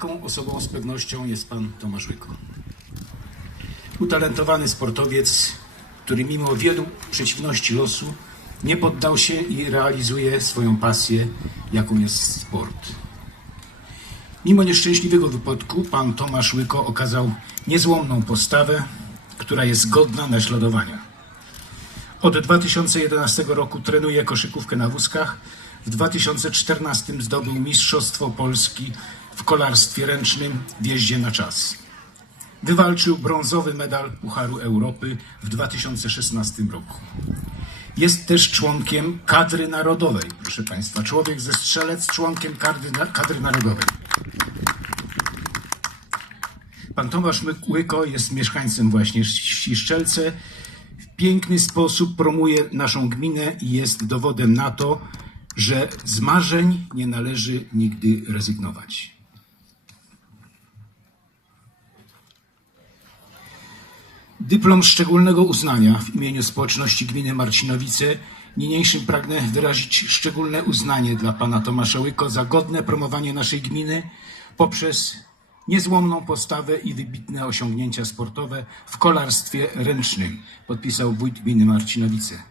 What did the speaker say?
Taką osobą z pewnością jest pan Tomasz Łyko. Utalentowany sportowiec, który mimo wielu przeciwności losu nie poddał się i realizuje swoją pasję, jaką jest sport. Mimo nieszczęśliwego wypadku, pan Tomasz Łyko okazał niezłomną postawę, która jest godna naśladowania. Od 2011 roku trenuje koszykówkę na wózkach. W 2014 zdobył Mistrzostwo Polski kolarstwie ręcznym w jeździe na czas. Wywalczył brązowy medal Pucharu Europy w 2016 roku. Jest też członkiem kadry narodowej, proszę Państwa. Człowiek ze strzelec, członkiem kadry, kadry narodowej. Pan Tomasz Łyko jest mieszkańcem właśnie Ściszczelce. W piękny sposób promuje naszą gminę i jest dowodem na to, że z marzeń nie należy nigdy rezygnować. Dyplom szczególnego uznania w imieniu społeczności gminy Marcinowice. Niniejszym pragnę wyrazić szczególne uznanie dla pana Tomasza Łyko za godne promowanie naszej gminy poprzez niezłomną postawę i wybitne osiągnięcia sportowe w kolarstwie ręcznym. Podpisał wójt gminy Marcinowice.